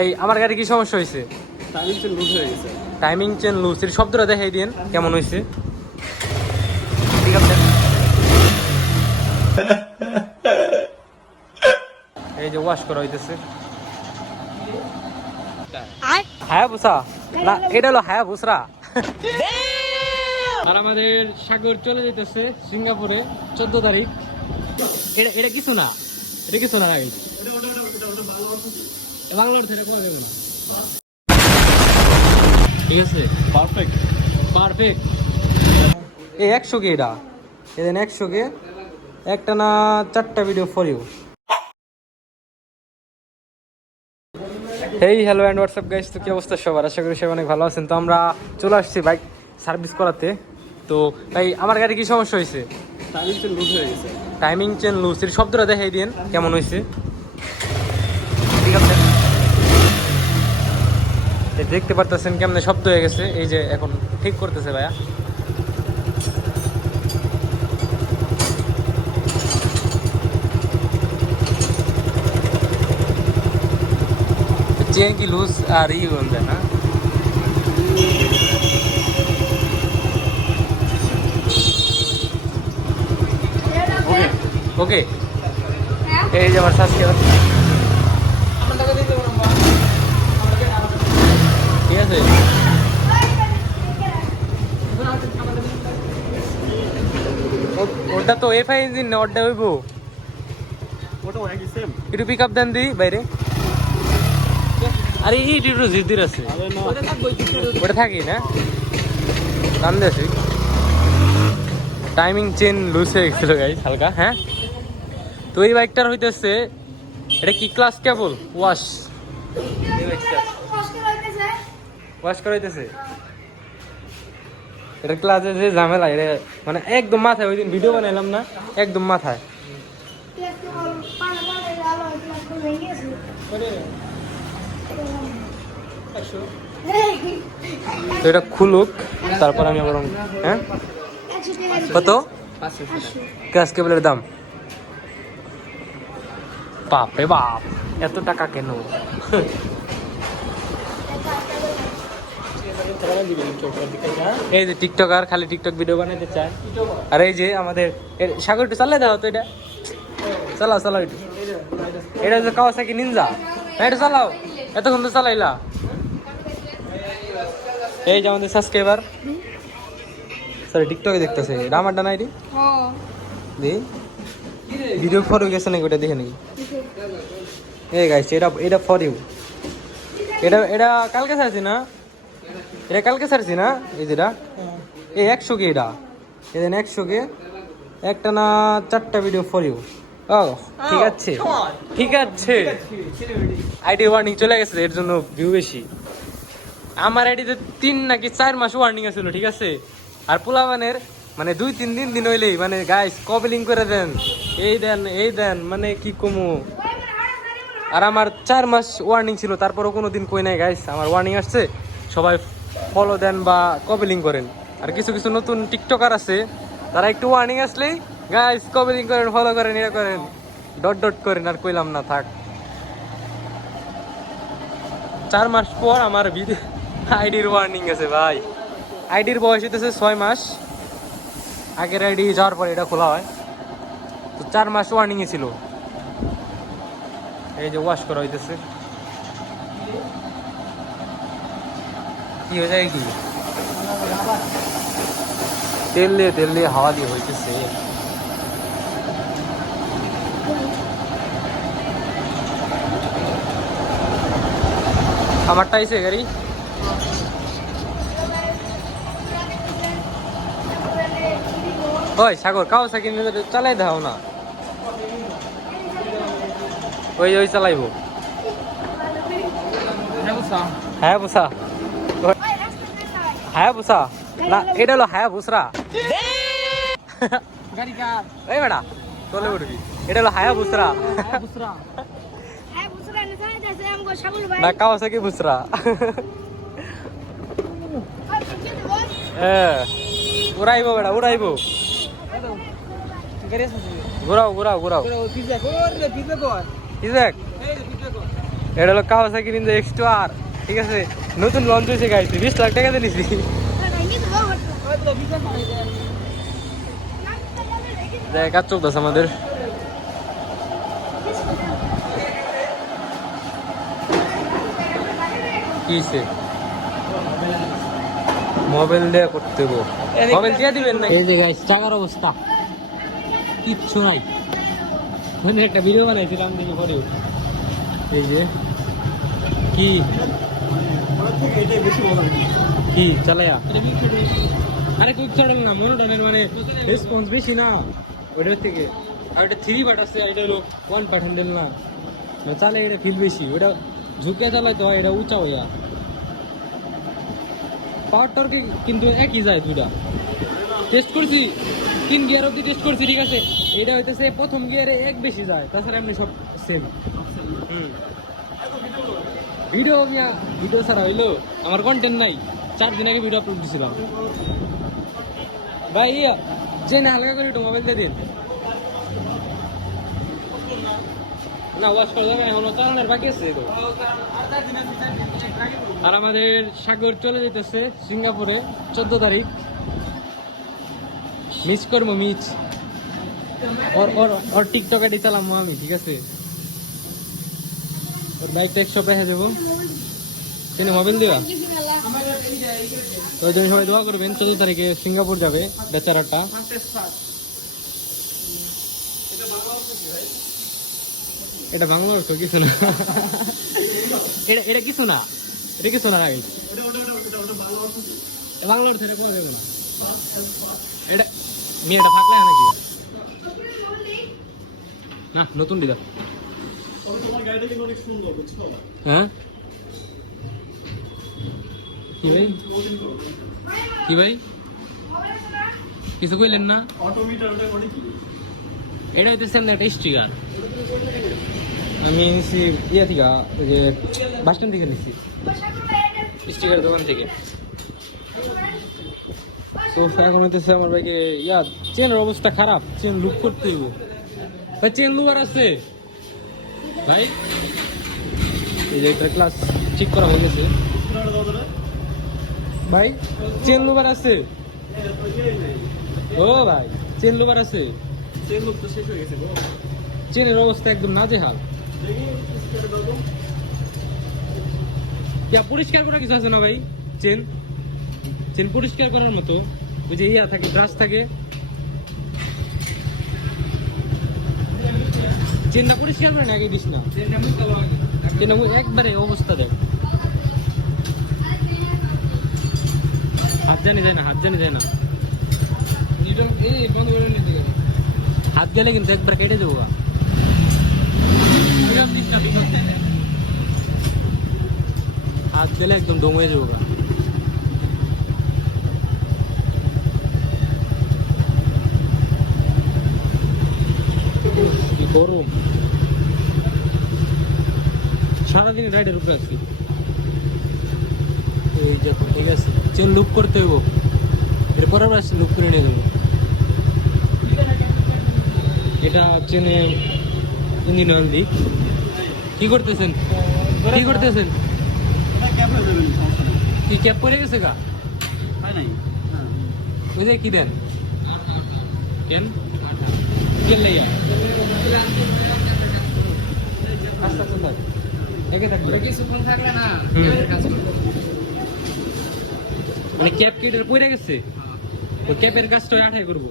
এই আমার গাড়ি কি সমস্যা হয়েছে টাইমিং চেন লুজ হয়ে গেছে। টাইমিং চেন লুজ এর শব্দটা দেখাই দিন কেমন হয়েছে ঠিক আছে। এই যে ওয়াশ করা হইতেছে। হায়া বুসা না এটা হলো হায়া বুসরা আর আমাদের সাগর চলে যেতেছে সিঙ্গাপুরে চোদ্দ তারিখ। এটা এটা কিছু না। এটা কিছু না। বাংলার থেকে কোনো দেবে না ঠিক আছে? পারফেক্ট। পারফেক্ট। এই একশো কে এটা? এদিন একশো কে। একটা না চারটা video for you hey hello and what's up guys তো কি অবস্থা সবার? আশা করি সবাই অনেক ভালো আছেন। তো আমরা চলে আসছি বাইক সার্ভিস করাতে। তো ভাই আমার গাড়ি কি সমস্যা হয়েছে? টাইমিং চেন লুজ হয়ে গেছে। টাইমিং চেন লুজ এর শব্দটা দেখাই দিন কেমন হয়েছে ঠিক আছে এই দেখতে পারতেছেন কেমনে শব্দ হয়ে গেছে। এই যে এখন ঠিক করতেছে ভাইয়া। চেন কি লুজ আর ই হয়ে না? ওকে এই যে আমার সাবস্ক্রাইবার ঠিক আছে ও- ওটা তো এফআই ইঞ্জিন না ওটা হইব? ওটা একই সেম একটু পিক আপ দেন দি বাইরে। আরে এই একটু জিদ্দির আছে। ওটা থাকি না? টান দিয়েছি টাইমিং চেন লুজ হয়ে গেছিল গাইস হালকা হ্যাঁ? তো এই বাইকটার হইতেছে এটা কি ক্লাস কেবল ওয়াশ ওয়াশ করাইতেছে এটা ক্লাসে যে ঝামেলা, এটা মানে একদম মাথায়, ওই দিন ভিডিও বানাইলাম না, একদম মাথায়। এটা খুলুক, তারপর আমি আবার হ্যাঁ? কত? ক্লাস কেবলের দাম? বাপ রে বাপ, এত টাকা কেন? এই যে টিকটকার খালি টিকটক ভিডিও বানাইতে চায়। আর এই যে আমাদের সাগর একটু চালাই দাও তো এটা। চালাও চালাও একটু। এটা যে কাওয়াসাকি নিনজা এটা চালাও। এতক্ষণ তো চালাইলা। এই যে আমাদের সাবস্ক্রাইবার সরি টিকটকে দেখতেছে। এটা আমারটা না এটি দি ভিডিও ফর গেছে নাকি? ওটা দেখে নাকি? এই গাইস এটা এটা ফর ইউ এটা এটা কালকে ছাড়ছি না? এটা কালকে ছাড়ছি না? এই যেটা? এই একশো কে এটা? এদিন একশো কে। একটা না চারটা ভিডিও ফর ইউ ও ঠিক আছে। ঠিক আছে। আইডি ওয়ার্নিং চলে গেছে এর জন্য ভিউ বেশি। আমার আইডিতে তিন নাকি চার মাস ওয়ার্নিং আছিল ঠিক আছে? আর পোলাবানের মানে দুই তিন দিন দিন হইলেই মানে গাইস কবে লিঙ্ক করে দেন? এই দেন এই দেন মানে কি কমু? আর আমার চার মাস ওয়ার্নিং ছিল তারপরও কোনো দিন কই নাই গাইস আমার ওয়ার্নিং আসছে। সবাই ফলো দেন বা লিঙ্ক করেন। আর কিছু কিছু নতুন টিকটকার আছে, তারা একটু ওয়ার্নিং আসলেই গাইস লিঙ্ক করেন ফলো করেন এটা করেন। ডট ডট করেন, আর কইলাম না, থাক। চার মাস পর আমার আইডির ওয়ার্নিং আছে ভাই। আইডির বয়স হইতেছে ছয় মাস। আগের আইডি যাওয়ার পর এটা খোলা হয়। তো চার মাস ওয়ার্নিংয়ে ছিল। এই যে ওয়াশ করা হইতেছে। কি হয়ে যায় কি তেল দিয়ে তেল দিয়ে হাওয়া দিয়ে হইতেছে আমারটা আইছে গাড়ি ওই সাগর কাও সাকি চালাই দাও না ওই ওই চালাইবো হ্যাঁ বুসা হ্যাঁ বুসা না এটা হলো হ্যাঁ বুসরা এই বেটা চলে উঠবি এটা হলো হায়া বুসরা না কাওয়াসাকি বুসরা উড়াইবো বেটা উড়াইবো ঘুরাও ঘুরাও ঘুরাও এটা হলো কাওয়াসাকি নিনজা এক্স টু আর ঠিক আছে নতুন লঞ্চ হয়েছে গাড়িতে বিশ লাখ টাকা দিয়ে নিছি। কাজ চলতেছে আমাদের। কি হইছে? মোবাইল দিয়ে করতে মোবাইল দিয়ে দিবেন না এই যে গাইস টাকার অবস্থা। কিচ্ছু নাই। মানে একটা ভিডিও বানাইছিলাম দেখি পরে এই যে কি? এটাই বেশি কি, চালায়া? আরে কুইক চড়ল না মনোটনের মানে রেসপন্স বেশি না। ওটার থেকে আর ওটা থ্রি বাট আছে, এটা হলো ওয়ান বাট হ্যান্ডেল না। না চালে এটা ফিল বেশি ওটা ঝুঁকে চালাতে হয়, এটা উঁচা হইয়া। পাওয়ার টর্কে কিন্তু একই যায় দুটা টেস্ট করছি, তিন গিয়ার অব্দি টেস্ট করছি, ঠিক আছে? এটা হইতেছে প্রথম গিয়ারে এক বেশি যায়, তাছাড়া এমনি সব সেম হুম। ভিডিও ভিডিও ছাড়া হইল? আমার কন্টেন্ট নাই। চার দিন আগে ভিডিও আপলোড দিছিলাম। ভাই, ইয়া, যে না হালকা করে একটু মোবাইল দিয়ে দিন। না ওয়াশ করা যাবে এখনও চালানোর বাকি আছে তো। আর আমাদের সাগর চলে যেতেছে সিঙ্গাপুরে, চোদ্দ তারিখ। মিস করব, মিস। ওর ওর ওর টিকটক চালাম আমি, ঠিক আছে? ওর বাইকটা একশো পেয়ে দেবো তিনি মোবাইল দেওয়া ওই জন্য সবাই দোয়া করবেন, চোদ্দ তারিখে সিঙ্গাপুর যাবে, বেচারাটা। এটা বাংলা অর্থ, কিছু না। এটা এটা কিছু না। এটা কিছু না। এটা বাংলা অর্থ, এটা যাবে না। এটা মেয়েটা থাকলে নাকি? না নতুন দিদা হ্যাঁ? কি ভাই? কি ভাই? কিছু কইলেন না? এটা হইতেছে না একটা স্টিকার আমি নিছি ইয়া থেকে ওই যে বাস স্ট্যান্ড থেকে নিছি। স্টিকার দোকান থেকে। তো এখন হইতেছে আমার বাইকে ইয়া চেনের অবস্থা খারাপ চেন লুক করতে হইব। ভাই চেন লুকার আছে। ভাই, এই যে এটা ক্লাস ঠিক করা হয়ে গেছে। ভাই, চেন লুবার আছে? ও ভাই, চেন লুবার আছে? চেন লোক তো শেষ হয়ে গেছে চেনের অবস্থা একদম নাজেহাল। ইয়া, পরিষ্কার করা কিছু আছে না ভাই? চেন? চেন পরিষ্কার করার মতো। ওই যে ইয়া থাকে, ব্রাশ থাকে। চেনটা পরিষ্কার করে না? আগে দিস না চেনটা মু- একবারে অবস্থা দেখ। হাত জানি যায় না হাত জানি যায় না। হাত গেলে কিন্তু একবার কেটে দেবো। হাত গেলে একদম ডোম যাব গা। উফ, কি গরম সারাদিন উপরে আছি। এই দেখো ঠিক আছে। চেন লুক করতে হইব। এরপর আমরা লুক করে নিয়ে দেবো এটা চেনে ইঞ্জিন অয়েল দিই কি করতেছেন? কি করতেছেন? কি ক্যাপ পরে গেছে গা? ওই যে কি দেন? কেন কেন লাইয়া। একে থাকবে হুম। মানে ক্যাপ কি এটা পরে গেছে? ওই ক্যাপের কাজটা ওই আঠাই করব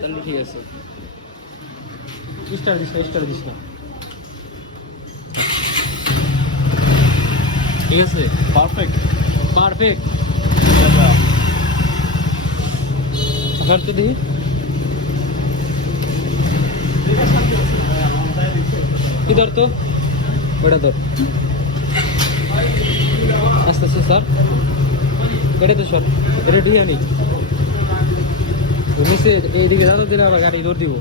তাহলে ঠিক আছে। স্টার দিস না স্টার দিস না। ঠিক আছে। পারফেক্ট পারফেক্ট ঘর তো দেখি কি ধর তো। ওটা ধর। আস্তে আস্তে স্যার এটা তো সর। এটা দিয়ে আনি। নিচে এইদিকে দাদা দিলে আবার গাড়ি দৌড় দিব।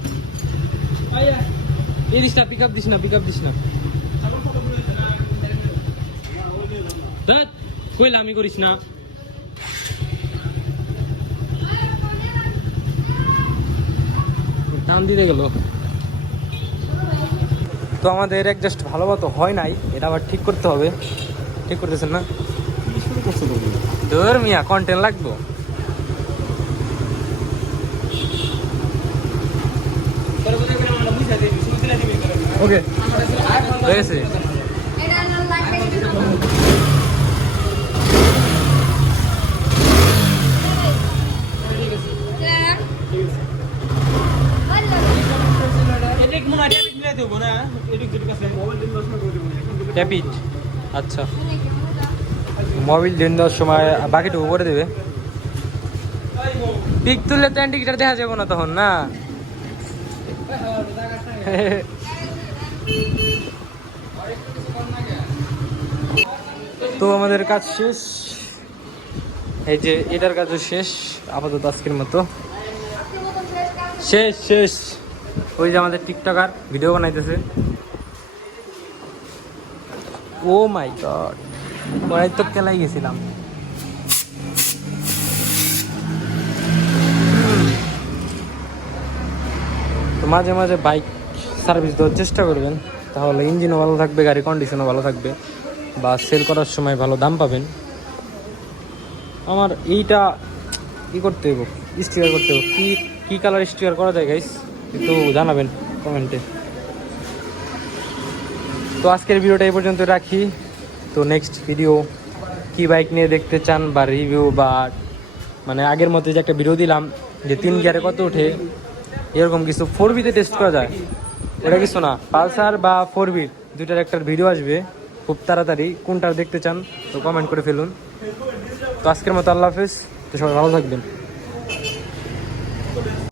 এই দিস না পিক আপ দিস না পিক আপ দিস না। কইলা আমি করিস না। টান দিতে গেল। তো আমাদের জাস্ট ভালো মতো হয় নাই এটা আবার ঠিক করতে হবে। ঠিক করতেছেন না? ধর মিয়া কন্টেন্ট লাগবো। ওকে হয়ে গেছে ট্যাপিট আচ্ছা। মোবিল দিন দেওয়ার সময় বাকিটুকু করে দেবে। পিক তুললে তো অ্যান্টিকিটার দেখা যাবে না তখন না? তো আমাদের কাজ শেষ। এই যে এটার কাজও শেষ আপাতত আজকের মতো। শেষ শেষ। ওই যে আমাদের টিকটকার ভিডিও বানাইতেছে। ও মাই গড, পরে তো খেলাই গেছিলাম। তো মাঝে মাঝে বাইক সার্ভিস দেওয়ার চেষ্টা করবেন, তাহলে ইঞ্জিনও ভালো থাকবে গাড়ি কন্ডিশনও ভালো থাকবে, বা সেল করার সময় ভালো দাম পাবেন। আমার এইটা ই করতে হইব? স্টিকার করতে হইব। কি কি কালার স্টিকার করা যায় গাইস একটু জানাবেন কমেন্টে। তো আজকের ভিডিওটা এই পর্যন্ত রাখি। তো নেক্সট ভিডিও কি বাইক নিয়ে দেখতে চান বা রিভিউ বা মানে আগের মতো যে একটা ভিডিও দিলাম, যে তিন গিয়ারে কত ওঠে, এরকম কিছু ফোর বিতে টেস্ট করা যায়। ওটা কিছু না, পালসার বা ফোর বিট দুইটার একটা ভিডিও আসবে। খুব তাড়াতাড়ি কোনটা দেখতে চান, তো কমেন্ট করে ফেলুন। তো আজকের মতো আল্লাহ হাফিজ, তো সবাই ভালো থাকবেন।